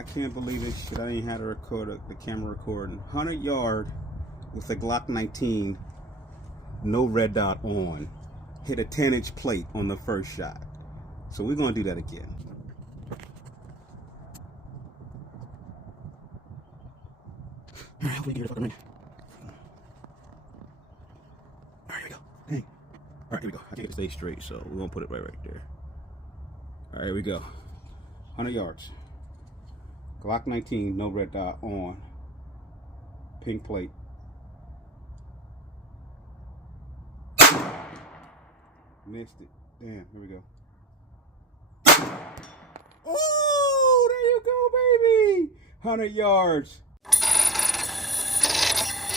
I can't believe this shit. I didn't have the camera recording. 100 yard with the Glock 19, no red dot on. Hit a 10-inch plate on the first shot. So we're gonna do that again. Alright, hopefully you get it fucking right. Alright, here we go. Dang. Alright, here we go. I can't stay straight, so we're gonna put it right there. Alright, here we go. 100 yards. Glock 19, no red dot on. Pink plate. Missed it. Damn, here we go. Oh, there you go, baby. 100 yards.